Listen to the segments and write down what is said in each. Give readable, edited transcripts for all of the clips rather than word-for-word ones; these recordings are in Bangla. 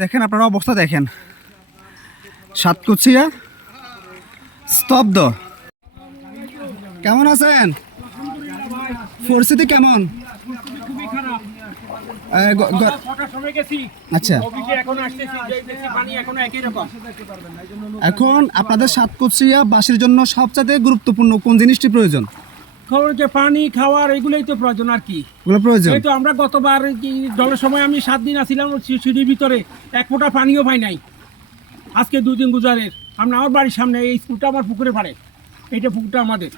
দেখেন আপনারা অবস্থা দেখেন, সাতকুচিয়া স্তব্ধ। কেমন আছেন? পরিস্থিতি কেমন? আচ্ছা, এখন আপনাদের সাতকুচিয়া বাসীর জন্য সবচেয়ে গুরুত্বপূর্ণ কোন জিনিসটি প্রয়োজন? যে পানি খাওয়ার এগুলোই তো প্রয়োজন আর কি। প্রয়োজন। এই তো আমরা গতবার জলের সময় আমি 7 দিন আসছিলাম সিঁড়ির ভিতরে, এক ফোঁটা পানিও পাই নাই। আজকে 2 দিন গুজারের আমরা আমার বাড়ির সামনে এই স্কুলটা আমার পুকুরে পাড়ে, এইটা পুকুরটা আমাদের।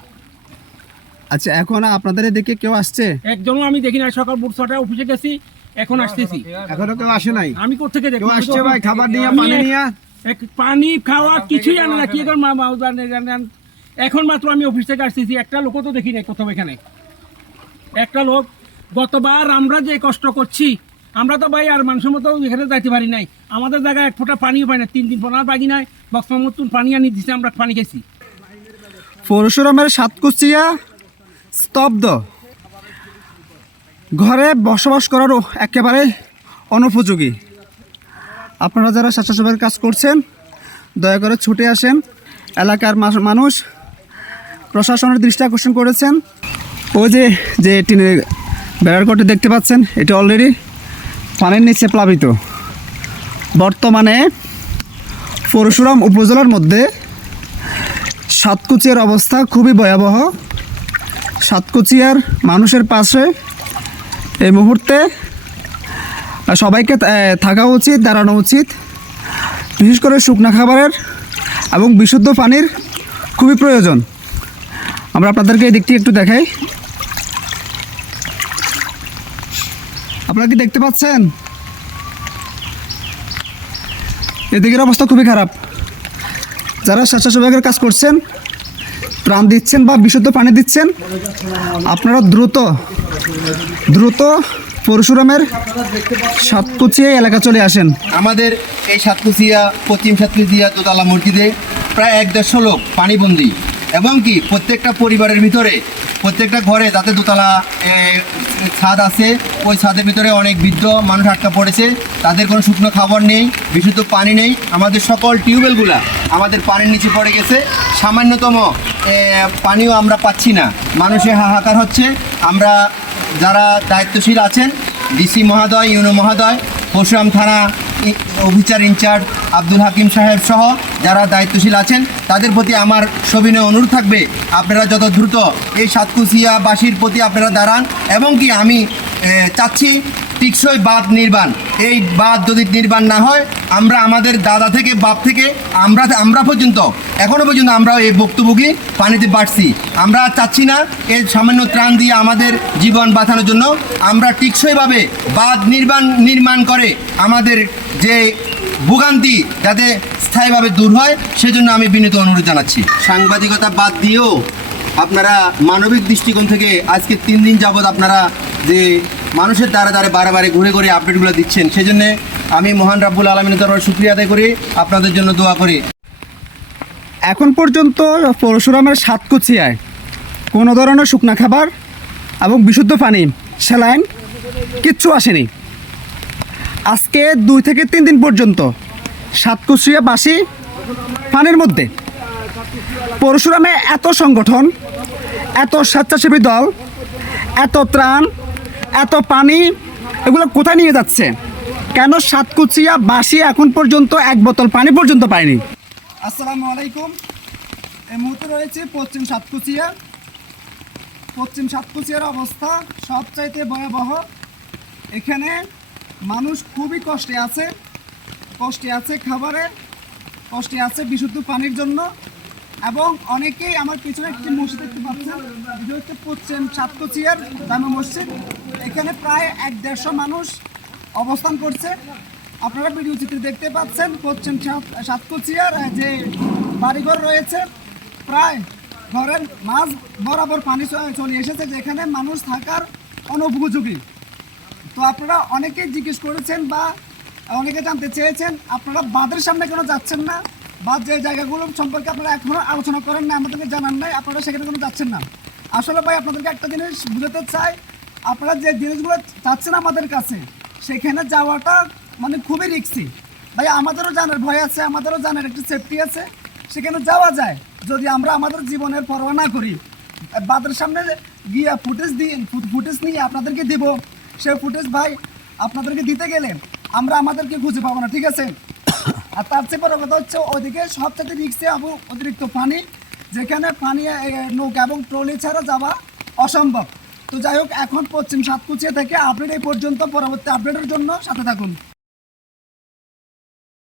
আচ্ছা, এখন আপনাদের এদিকে কেউ আসছে? একজনও আমি দেখি না। সকাল ভোর 6টায় অফিসে গেছি, এখন আসতেছি। এখনো কেউ আসে নাই? আমি কোথেকে দেখি? আসছে ভাই, খাবার নিয়ে পানি নিয়ে? পানি খাওয়া কিছুই আনে না। কি করে এখন মাত্র আমি অফিস থেকে আসতেছি, একটা লোকও তো দেখি নাই কোথাও। এখানে একটা লোক, গতবার আমরা যে কষ্ট করছি, আমরা তো ভাই আর মানুষের মতো এখানে যাইতে পারি নাই। আমাদের জায়গায় এক ফোঁটা পানিও পাই না, 3 দিন পর পানি নাই। বক্সের মতন পানি আনি দিচ্ছে, আমরা পানি খেয়েছি। পরশুরামের সাতকুচিয়া স্তব্ধ, ঘরে বসবাস করার একেবারে অনুপযোগী। আপনারা যারা স্বেচ্ছাসেবকের কাজ করছেন, দয়া করে ছুটে আসেন। এলাকার মানুষ প্রশাসনের দৃষ্টি আকর্ষণ করেছেন। ওই যে টিনের ব্যারারকটে দেখতে পাচ্ছেন, এটা অলরেডি পানির নিচে প্লাবিত। বর্তমানে পরশুরাম উপজেলার মধ্যে সাতকুচিয়ার অবস্থা খুবই ভয়াবহ। সাতকুচিয়ার মানুষের পাশে এই মুহূর্তে সবাইকে থাকা উচিত, দাঁড়ানো উচিত। বিশেষ করে শুকনা খাবারের এবং বিশুদ্ধ পানির খুবই প্রয়োজন। আমরা আপনাদেরকে এই দিকটি একটু দেখাই। আপনারা কি দেখতে পাচ্ছেন? এদিকের অবস্থা খুবই খারাপ। যারা স্বেচ্ছাসেবকের কাজ করছেন, প্রাণ দিচ্ছেন বা বিশুদ্ধ পানি দিচ্ছেন, আপনারা দ্রুত পরশুরামের সাতকুচিয়া এলাকা চলে আসেন। আমাদের এই সাতকুচিয়া, পশ্চিম সাতকুচিয়া দোতলা মসজিদে প্রায় 1-150 লোক পানিবন্দী, এবং কি প্রত্যেকটা পরিবারের ভিতরে, প্রত্যেকটা ঘরে যাতে দোতলা ছাদ আছে, ওই ছাদের ভিতরে অনেক বৃদ্ধ মানুষ আটকা পড়েছে। তাদের কোনো শুকনো খাবার নেই, বিশুদ্ধ পানি নেই। আমাদের সকল টিউবওয়েলগুলা আমাদের পানির নিচে পড়ে গেছে। সামান্যতম পানিও আমরা পাচ্ছি না। মানুষের হাহাকার হচ্ছে। আমরা যারা দায়িত্বশীল আছেন, ডিসি মহোদয়, ইউনো মহোদয়, পরশুরাম থানা অফিসার ইনচার্জ আব্দুল হাকিম সাহেব সহ যারা দায়িত্বশীল আছেন, তাদের প্রতি আমার সবিনয় অনুরোধ থাকবে, আপনারা যত দ্রুত এই সাতকুচিয়াবাসীর প্রতি আপনারা দাঁড়ান। এবং কি আমি চাচ্ছি টিকসই বাঁধ নির্মাণ। এই বাঁধ যদি নির্মাণ না হয়, আমরা আমাদের দাদা থেকে বাপ থেকে আমরা পর্যন্ত এখনও পর্যন্ত আমরা এই ভুক্তভোগী পানিতে বাড়ছি। আমরা চাচ্ছি না এই সামান্য ত্রাণ দিয়ে আমাদের জীবন বাঁচানোর জন্য। আমরা টিকসইভাবে বাঁধ নির্মাণ করে আমাদের যে ভোগান্তি যাতে স্থায়ীভাবে দূর হয়, সেজন্য আমি বিনীত অনুরোধ জানাচ্ছি। সাংবাদিকতা বাদ দিয়েও আপনারা মানবিক দৃষ্টিকোণ থেকে আজকে 3 দিন যাবৎ আপনারা যে মানুষের দ্বারে বারে ঘুরে ঘুরে আপডেটগুলো দিচ্ছেন, সেজন্য আমি মহান রাব্বুল আলামিনের দরবারে শুকরিয়া আদায় করি, আপনাদের জন্য দোয়া করি। এখন পর্যন্ত পরশুরামের সাতকুচিয়ায় কোনো ধরনের শুকনা খাবার এবং বিশুদ্ধ পানি, স্যালাইন কিচ্ছু আসেনি। আজকে 2 থেকে 3 দিন পর্যন্ত সাতকুচিয়াবাসী পানির মধ্যে। পরশুরামে এত সংগঠন, এত স্বেচ্ছাসেবী দল, এত ত্রাণ, এত পানি, এগুলো কোথায় নিয়ে যাচ্ছে? কেন সাতকুচিয়াবাসী এখন পর্যন্ত 1 বোতল পানি পর্যন্ত পায়নি? আসসালামু আলাইকুম। এই মুহূর্তে রয়েছে পশ্চিম সাতকুচিয়ার অবস্থা সবচাইতে ভয়াবহ। এখানে মানুষ খুবই কষ্টে আছে খাবারে, কষ্টে আছে বিশুদ্ধ পানির জন্য। এবং অনেকেই, আমার পিছনে একটি মসজিদ দেখতে পাচ্ছেন, এটা হচ্ছে পশ্চিম সাতকুচিয়ার জামে মসজিদ। এখানে প্রায় 150 মানুষ অবস্থান করছে। আপনারা ভিডিও চিত্রে দেখতে পাচ্ছেন পশ্চিম সাতকুচিয়ার যে বাড়িঘর রয়েছে, প্রায় ঘরের মাঝ বরাবর পানি চলে এসেছে, যেখানে মানুষ থাকার অনুপযোগী। তো আপনারা অনেকেই জিজ্ঞেস করেছেন বা অনেকে জানতে চেয়েছেন, আপনারা বাঁধের সামনে কেন যাচ্ছেন না, বা যে জায়গাগুলো সম্পর্কে আপনারা এখনও আলোচনা করেন না, আমাদেরকে জানান নাই, আপনারা সেখানে কোনো যাচ্ছেন না। আসলে ভাই আপনাদেরকে একটা জিনিস বুঝাতে চাই, আপনারা যে জিনিসগুলো চাচ্ছেন আমাদের কাছে, সেখানে যাওয়াটা মানে খুবই রিস্কি। ভাই আমাদেরও জানার ভয় আছে, আমাদেরও জানার একটু সেফটি আছে, সেখানে যাওয়া যায় যদি আমরা আমাদের জীবনের পরোয়া না করি। বাদের সামনে গিয়ে ফুটেজ নিয়ে আপনাদেরকে দিব, সেই ফুটেজ ভাই আপনাদেরকে দিতে গেলে আমরা আমাদেরকে খুঁজে পাবো না, ঠিক আছে? আর তার চেয়ে বড় কথা হচ্ছে ওদিকে সবচেয়ে রিক্সে এবং অতিরিক্ত পানি, যেখানে পানি নৌকা এবং ট্রলি ছাড়া যাওয়া অসম্ভব। তো যাই হোক, এখন পশ্চিম সাতকুচিয়া থেকে আপডেট এই পর্যন্ত, পরবর্তী আপডেটের জন্য সাথে থাকুন।